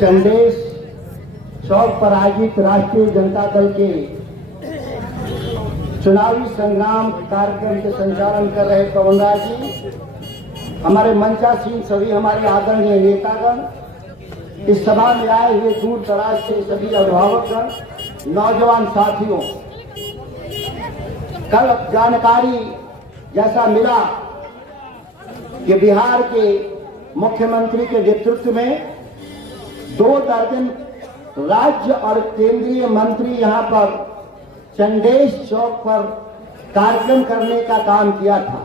चंदेश चौक पर आयोजित राष्ट्रीय जनता दल के चुनावी संग्राम कार्यक्रम के संचालन कर रहे पवन राज जी, हमारे मंचासीन सभी हमारे आदरणीय नेतागण, इस सभा में आए हुए दूर दराज से सभी अभिभावकगण, नौजवान साथियों, कल जानकारी जैसा मिला कि बिहार के मुख्यमंत्री के नेतृत्व में 2 दर्जन राज्य और केंद्रीय मंत्री यहां पर चंदेश चौक पर कार्यक्रम करने का काम किया था।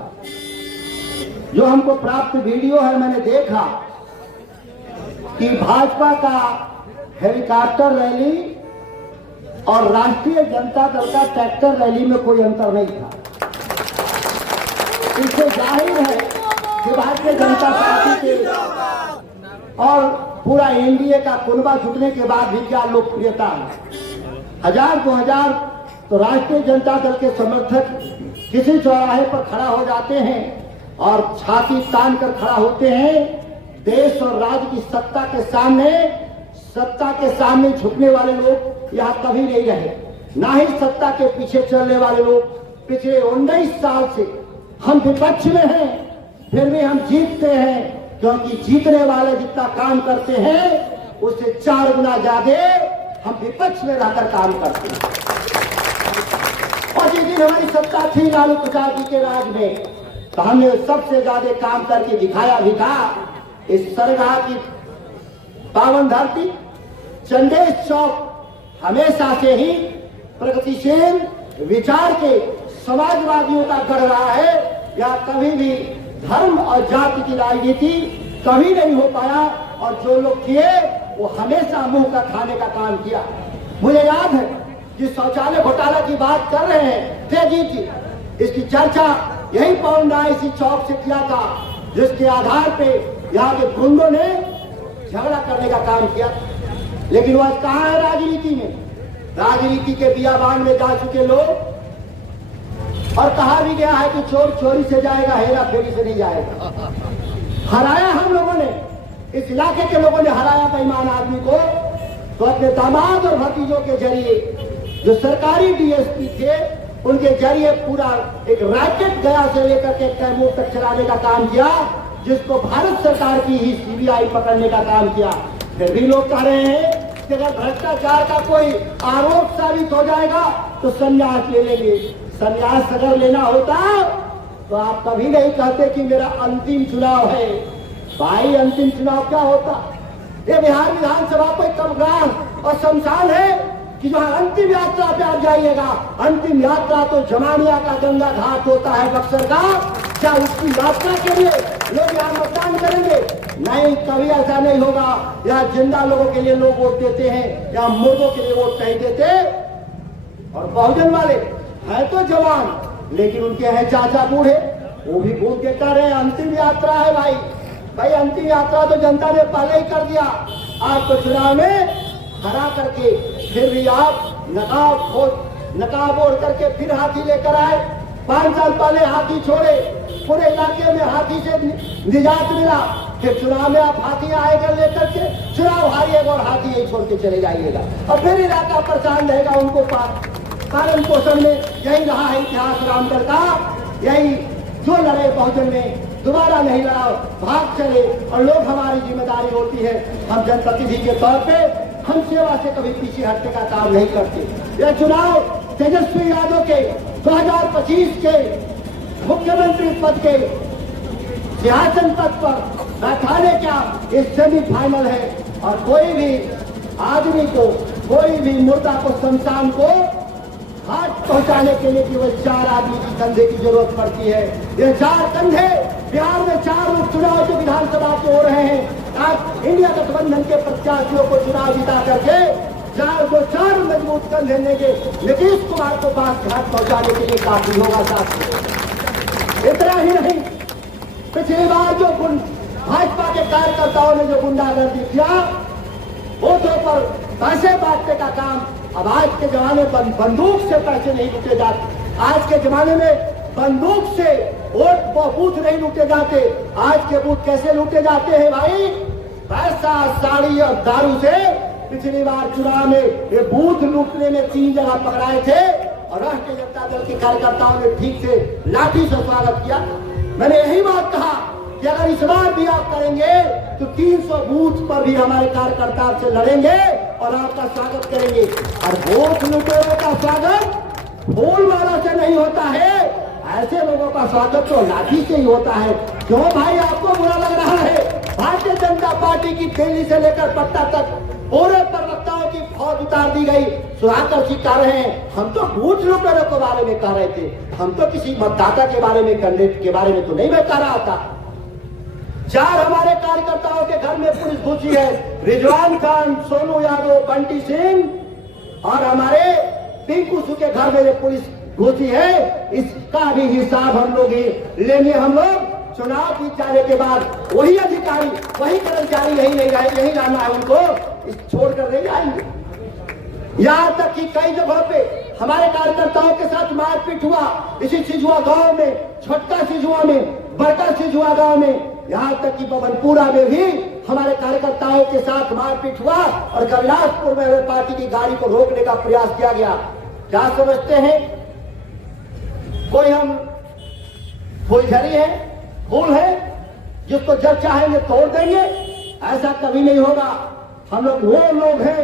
जो हमको प्राप्त वीडियो है, मैंने देखा कि भाजपा का हेलीकॉप्टर रैली और राष्ट्रीय जनता दल का ट्रैक्टर रैली में कोई अंतर नहीं था। इससे जाहिर है कि भारतीय जनता पार्टी के और पूरा एनडीए का कुनबा जुटने के बाद भी क्या लोकप्रियता है। 1000-2000 तो राष्ट्रीय जनता दल के समर्थक किसी चौराहे पर खड़ा हो जाते हैं और छाती तान कर खड़ा होते हैं। देश और राज्य की सत्ता के सामने झुकने वाले लोग यहाँ कभी नहीं रहे, ना ही सत्ता के पीछे चलने वाले लोग। पिछले 19 साल से हम विपक्ष में हैं, फिर भी हम जीतते हैं, क्योंकि जीतने वाले जितना काम करते हैं उससे 4 गुना ज्यादा हम विपक्ष में रहकर काम करते हैं। और जिस दिन हमारी सत्ता थी लालू प्रसाद जी के राज में, तो हमने सबसे ज्यादा काम करके दिखाया भी था। इस सरगाह की पावन धरती चंदेश चौक हमेशा से ही प्रगतिशील विचार के समाजवादियों का गढ़ रहा है। या कभी भी धर्म और जाति की राजनीति कभी नहीं हो पाया, और जो लोग किए वो हमेशा मुंह का खाने का काम किया। मुझे याद है कि शौचालय घोटाला की बात कर रहे हैं तेजी जी, इसकी चर्चा यही पवन राय इसी चौक से किया था, जिसके आधार पे यहाँ के गुंडों ने झगड़ा करने का काम किया। लेकिन वह कहाँ है राजनीति में? राजनीति के बियाबान में जा चुके लोग, और कहा भी गया है कि चोर चोरी से जाएगा, हेरा फेरी से नहीं जाएगा। हराया हम लोगों ने, इस इलाके के लोगों ने हराया बेईमान आदमी को। तो अपने दामाद और भतीजों के जरिए, जो सरकारी डीएसपी थे, उनके जरिए पूरा एक रैकेट गया से लेकर के कैमूर तक चलाने का काम किया, जिसको भारत सरकार की ही सीबीआई पकड़ने का काम किया। फिर भी लोग कह रहे हैं कि अगर भ्रष्टाचार का कोई आरोप साबित हो जाएगा तो संन्यास ले लेंगे। संन्यास अगर लेना होता तो आप कभी नहीं कहते कि मेरा अंतिम चुनाव है। भाई, अंतिम चुनाव क्या होता? ये बिहार विधानसभा कोई कब्रगाह और शमशान है कि जहां अंतिम यात्रा पे आप जाइएगा? अंतिम यात्रा तो जमानिया का गंगा घाट होता है, बक्सर का। क्या उसकी यात्रा के लिए लोग यहाँ मतदान करेंगे? नहीं, कभी ऐसा नहीं होगा। यहाँ जिंदा लोगों के लिए लोग वोट देते हैं, यहाँ मुर्दों के लिए वोट नहीं देते। और बहुजन वाले है तो जवान, लेकिन उनके हैं चाचा बूढ़े, वो भी भूल के कह रहे हैं अंतिम यात्रा है। भाई अंतिम यात्रा तो जनता ने पहले ही कर दिया। आपको चुनाव में हरा करके फिर भी आप नकाब ओढ़ करके फिर हाथी लेकर आए। 5 साल पहले हाथी छोड़े, पूरे इलाके में हाथी से निजात मिला। फिर चुनाव में आप हाथी आएगा लेकर के, चुनाव हारिएगा और हाथी यही छोड़ के चले जाइएगा, और फिर इलाका परेशान रहेगा। उनको पालन पोषण में यही रहा है इतिहास रामगढ़ का। यही जो लड़े बहुजन में दोबारा नहीं लड़ा, भाग चले। और लोग, हमारी जिम्मेदारी होती है, हम जनप्रतिनिधि के तौर पे हम सेवा से कभी पीछे हटने का काम नहीं करते। यह चुनाव तेजस्वी यादव के 2025 के मुख्यमंत्री पद के सिंहासन पद पर बैठाने का ये सेमीफाइनल है। और कोई भी आदमी को, कोई भी मुर्दा को, शमशान को हाथ पहुंचाने के लिए केवल 4 आदमी की कंधे की जरूरत पड़ती है। ये 4 कंधे, बिहार में 4 उपचुनाव जो विधानसभा के हो रहे हैं, आज इंडिया गठबंधन के प्रत्याशियों को चुनाव जिता करके 4 मजबूत कंधे लेंगे नीतीश कुमार को पास हाथ पहुंचाने के लिए काफी होगा साथ। इतना ही नहीं, पिछली बार जो भाजपा के कार्यकर्ताओं ने जो गुंडागर्दी किया, वोटों पर पैसे बांटने का काम, अब आज के जमाने में बंदूक से पैसे नहीं लूटे जाते। आज के जमाने में बंदूक से वोट बूथ नहीं लूटे जाते। आज के बूथ कैसे लूटे जाते हैं भाई? पैसा, साड़ी और दारू से पिछली बार चुनाव में ये बूथ लूटने में 3 जगह पकड़ाए थे और राष्ट्रीय जनता दल के कार्यकर्ताओं ने ठीक से लाठी से स्वागत किया। मैंने यही बात कहा कि अगर इस बार भी आप करेंगे तो 300 बूथ पर भी हमारे कार्यकर्ता आपसे लड़ेंगे और आपका स्वागत करेंगे। और बूथ लुटेरों का स्वागत फूल माला से नहीं होता है, ऐसे लोगों का स्वागत तो लाठी से ही होता है। क्यों भाई आपको बुरा लग रहा है? भारतीय जनता पार्टी की दिल्ली से लेकर पटना तक पूरे प्रवक्ताओं की फौज उतार दी गई। सुधाकर जी कह रहे हैं हम तो बूथ लुटेरों के बारे में कह रहे थे, हम तो किसी मतदाता के बारे में, कैंडिडेट के बारे में तो नहीं मैं कह रहा था। 4 हमारे कार्यकर्ताओं के घर में पुलिस घुसी है, रिजवान खान, सोनू यादव, बंटी सिंह और हमारे टिंकू सू के घर में पुलिस घुसी है। इसका भी हिसाब हम लोग ही लेंगे। हम लोग चुनाव जीत जाने के बाद वही अधिकारी, वही कर्मचारी यही नहीं रहे, यही लाना है उनको, इस छोड़कर नहीं जाएंगे। यहाँ तक कि कई जगहों पे हमारे कार्यकर्ताओं के साथ मारपीट हुआ। इसी सिजुआ गांव में, छोटका सिजुआ में, बड़का सिजुआ गांव में, यहाँ तक कि बबनपुरा में भी हमारे कार्यकर्ताओं के साथ मारपीट हुआ और कैलाशपुर में हमें पार्टी की गाड़ी को रोकने का प्रयास किया गया। क्या समझते हैं कोई हम फुलझड़ी है, फूल है जिसको जब चाहेंगे तोड़ देंगे? ऐसा कभी नहीं होगा। हम लोग वो लोग हैं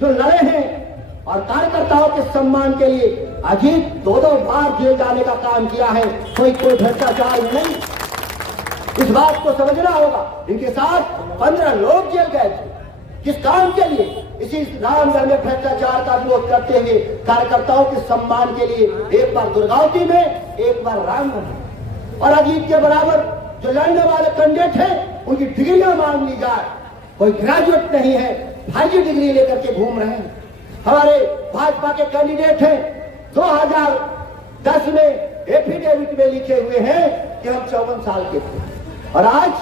जो लड़े हैं और कार्यकर्ताओं के सम्मान के लिए अजीत 2-2 बार जेल जाने का काम किया है। कोई भ्रष्टाचार नहीं, इस बात को समझना होगा। इनके साथ 15 लोग जेल गए थे, किस काम के लिए? इसी रामगढ़ में भ्रष्टाचार का विरोध करते हुए कार्यकर्ताओं के सम्मान के लिए, एक बार दुर्गावती में, एक बार रामगढ़ में। और अजीत के बराबर जो लड़ने वाले कैंडिडेट हैं उनकी डिग्रियां मांग ली जाए। कोई ग्रेजुएट नहीं है, 5 डिग्री लेकर के घूम रहे हैं। हमारे भाजपा के कैंडिडेट हैं, 2010 में एफिडेविट में लिखे हुए हैं कि हम 54 साल के थे और आज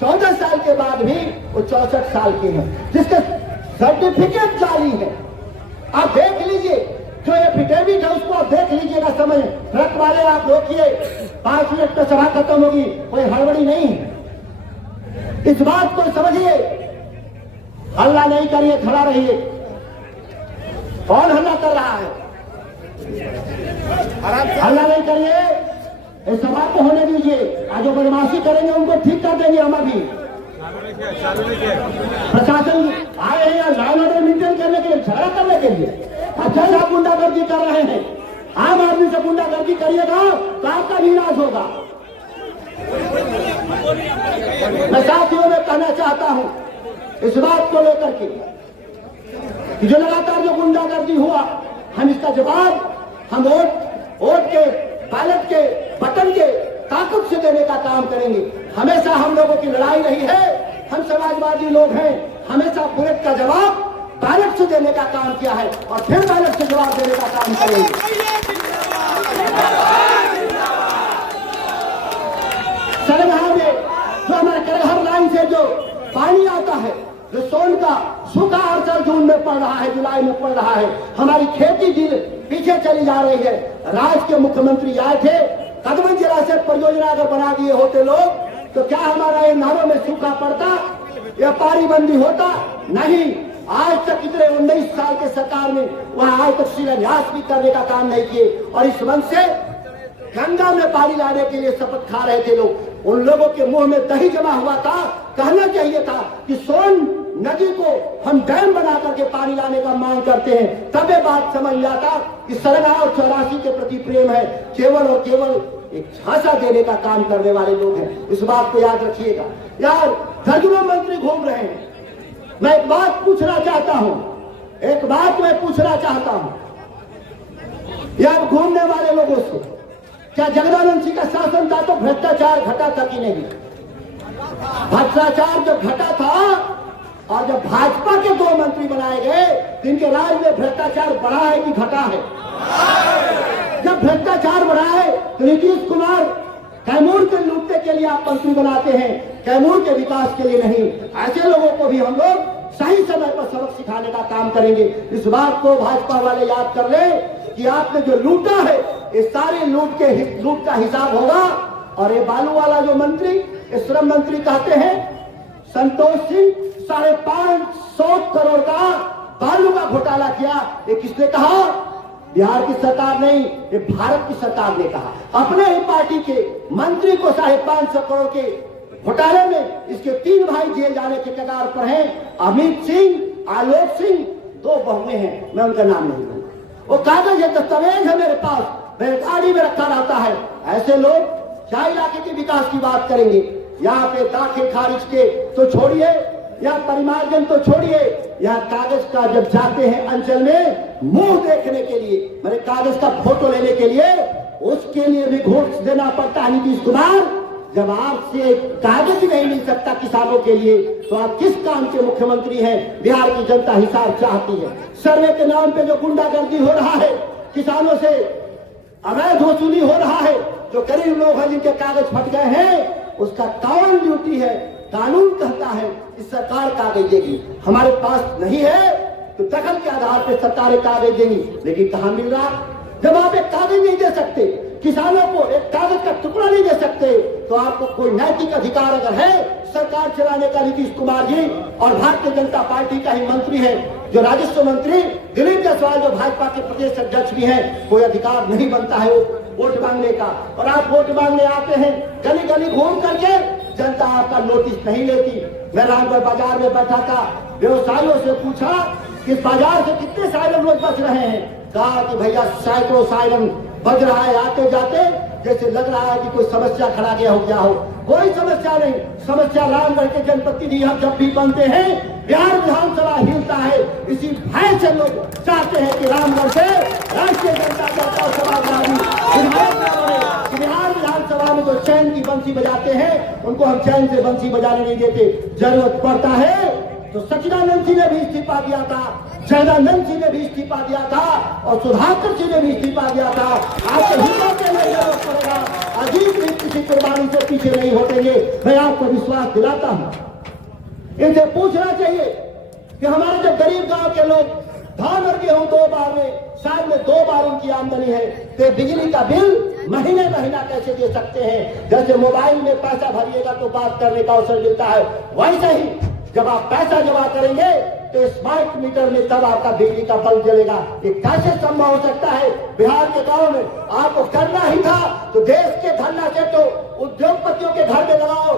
14 साल के बाद भी वो 64 साल के हैं, जिसके सर्टिफिकेट जाली है। आप देख लीजिए, जो एफिडेविट है उसको आप देख लीजिएगा। समझ ट्रक वाले आप रोकिए, 5 मिनट में सभा खत्म होगी, कोई हड़बड़ी नहीं है। इस बात को समझिए, हल्ला नहीं करिए, खड़ा रहिए। कौन हल्ला कर रहा है? हल्ला नहीं करिए, इस सभा को होने दीजिए। आज जो बदमाशी करेंगे उनको ठीक कर देंगे। हम अभी प्रशासन आए हैं लॉ एंड ऑर्डर मेंटेन करने के लिए, झगड़ा करने के लिए। अच्छा आप गुंडागर्दी कर रहे हैं, आम आदमी से गुंडागर्दी करिएगा तो आपका भी इलाज होगा। मैं साथियों में कहना चाहता हूं इस बात को लेकर के कि जो लगातार जो गुंडागर्दी हुआ, हम इसका जवाब हम वोट के, बैलेट के, बटन के ताकत से देने का काम करेंगे। हमेशा हम लोगों की लड़ाई रही है, हम समाजवादी लोग हैं, हमेशा बुलेट का जवाब बैलेट से देने का काम किया है और फिर बैलेट से जवाब देने का काम करेंगे। सरगहा में जो हमारे करघर लाइन से जो पानी आता है, जो सोन का सूखा अरसल जून में पड़ रहा है, जुलाई में पड़ रहा है, हमारी खेती पीछे चली जा रही है। राज्य के मुख्यमंत्री आए थे, कदमन जलाशय परियोजना अगर बना दिए होते लोग तो क्या हमारा ये नहरों में सूखा पड़ता या पारीबंदी होता? नहीं। आज तक इतने 19 साल के सरकार में वहां आज तक शिलान्यास भी करने का काम नहीं किए और इस मन से गंगा में पानी लाने के लिए शपथ खा रहे थे लोग। उन लोगों के मुंह में दही जमा हुआ था। कहना चाहिए था कि सोन नदी को हम डैम बना करके पानी लाने का मांग करते हैं, तब ये बात समझ आता कि सरगहा और 84 के प्रति प्रेम है। केवल और केवल एक झांसा देने का काम करने वाले लोग हैं, इस बात को याद रखिएगा। यार दर्जनों मंत्री घूम रहे हैं। मैं एक बात पूछना चाहता हूं, एक बात मैं पूछना चाहता हूं यार घूमने वाले लोगों से, क्या जगदानंद सिंह का शासन था तो भ्रष्टाचार घटा था कि नहीं? भ्रष्टाचार जब घटा था और जब भाजपा के 2 मंत्री बनाए गए, इनके राज में भ्रष्टाचार बढ़ा है कि घटा है? जब भ्रष्टाचार बढ़ा है तो नीतीश कुमार कैमूर के लूटने के लिए आप मंत्री बनाते हैं, कैमूर के विकास के लिए नहीं। ऐसे लोगों को भी हम लोग सही समय पर सबक सिखाने का काम करेंगे। इस बात को भाजपा वाले याद कर ले कि आपने जो लूटा है, ये सारे लूट का हिसाब होगा। और ये बालू वाला जो मंत्री, श्रम मंत्री कहते हैं, संतोष सिंह 550 करोड़ का बालू का घोटाला किया। ये किसने कहा? बिहार की सरकार नहीं, ये भारत की सरकार ने कहा। अपने ही पार्टी के मंत्री को 550 करोड़ के घोटाले में इसके 3 भाई जेल जाने के कगार पर हैं। अमित सिंह, आलोक सिंह, 2 बहुएं हैं, मैं उनका नाम नहीं लूंगा। वो कागज है, दस्तावेज है मेरे पास, मेरे गाड़ी में रखा रहता है। ऐसे लोग क्या इलाके के विकास की बात करेंगे? यहाँ पे दाखिल खारिज के तो छोड़िए, या परिमार्जन तो छोड़िए, यहाँ कागज का जब जाते हैं अंचल में मुंह देखने के लिए, मेरे कागज का फोटो लेने के लिए, उसके लिए भी घूस देना पड़ता है। नीतीश कुमार, जब आपसे कागज नहीं मिल सकता किसानों के लिए, तो आप किस काम के मुख्यमंत्री हैं? बिहार की जनता हिसाब चाहती है। सर्वे के नाम पे जो गुंडागर्दी हो रहा है, किसानों से अवैध वसूली हो रहा है, जो गरीब लोग हैं जिनके कागज फट गए हैं, उसका कौन ड्यूटी है? कानून कहता है कि सरकार कागज देगी। हमारे पास नहीं है तो दखल के आधार पर सरकारें कागज देंगी, लेकिन कहां मिल रहा? जब आप एक कागज नहीं दे सकते, किसानों को एक कागज का टुकड़ा नहीं दे सकते, तो आपको कोई नैतिक अधिकार अगर है सरकार चलाने का? नीतीश कुमार जी और भारतीय जनता पार्टी का ही मंत्री है, जो राजस्व मंत्री दिलीप जायसवाल, जो भाजपा के प्रदेश अध्यक्ष भी हैं, कोई अधिकार नहीं बनता है वोट मांगने का। और आप वोट मांगने आते हैं, गली गली घूम करके, जनता आपका नोटिस नहीं लेती। मैं रामगढ़ बाजार में बैठा था, व्यवसायियों से पूछा कि बाजार से कितने साइरन रोज बच रहे हैं? कहा कि भैया सैकड़ों साइरन बज रहा है आते जाते, जैसे लग रहा है कि कोई समस्या खड़ा गया हो, क्या हो। कोई समस्या नहीं। समस्या रामगढ़ के जनप्रतिनिधि हम जब भी बनते हैं, बिहार विधानसभा हिलता है। इसी भय से लोग चाहते हैं कि रामगढ़ से राष्ट्रीय जनता दल और समाजवादी बिहार विधानसभा में जो चैन की बंसी बजाते हैं, उनको हम चैन से बंसी बजाने नहीं देते। जरूरत पड़ता है तो सचिदानंद जी ने भी इस्तीफा दिया था, जयदानंद जी ने भी इस्तीफा दिया था, और सुधाकर जी ने भी इस्तीफा दिया था। आपको हिम्मत से नहीं जरूरत पड़ेगा, अजीत भी किसी कुर्बानी से पीछे नहीं हटेंगे। मैं आपको विश्वास दिलाता हूँ। इनसे पूछना चाहिए कि हमारे जो गरीब गांव के लोग धान और गेहूं 2 बार में, साल में 2 बार उनकी आमदनी है, तो बिजली का बिल महीने महीना कैसे दे सकते हैं? जैसे मोबाइल में पैसा भरिएगा तो बात करने का अवसर मिलता है, वैसे ही जब आप पैसा जमा करेंगे तो स्मार्ट मीटर में तब आपका बिजली का बल्ब जलेगा। ये कैसे संभव हो सकता है? बिहार के गांव में आपको करना ही था तो देश के धरना से तो उद्योगपतियों के घर में लगाओ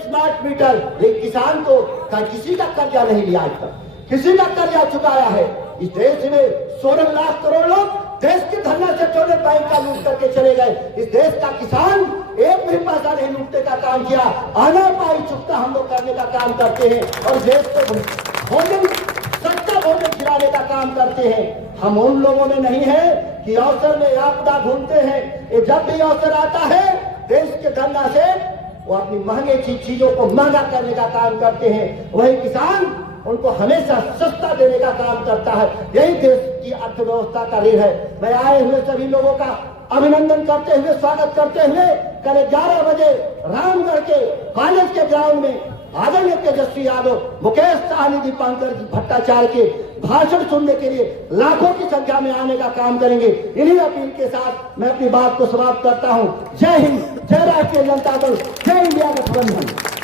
स्मार्ट मीटर। लेकिन किसान को किसी का कर्जा नहीं लिया, आज तक किसी का कर्जा चुकाया है। इस देश में 16 लाख करोड़ लोग देश के धरना से चोरे बैंक का लूट करके चले गए। इस देश का किसान एक भी पैसा नहीं लूटने का काम किया, अनापाई चुकता हम लोग करने का काम करते हैं, और देश को भोजन, सस्ता भोजन खिलाने का काम करते हैं। हम उन लोगों में नहीं है कि अवसर में आपदा ढूंढते हैं। ये जब भी अवसर आता है देश के धरना से, वो अपनी महंगे चीजों को महंगा करने का काम करते हैं। वही किसान उनको हमेशा सस्ता देने का काम करता है। यही देश की अर्थव्यवस्था का रीढ़ है। मैं आए हुए सभी लोगों का अभिनंदन करते हुए, स्वागत करते हुए, कल 11 बजे रामगढ़ के कॉलेज के ग्राउंड में आदरणीय तेजस्वी यादव, मुकेश सहनी, दीपांकर भट्टाचार्य के भाषण सुनने के लिए लाखों की संख्या में आने का काम करेंगे। इन्हीं अपील के साथ मैं अपनी बात को समाप्त करता हूं। जय हिंद, जय राष्ट्रीय जनता दल, जय इंडिया गठबंधन।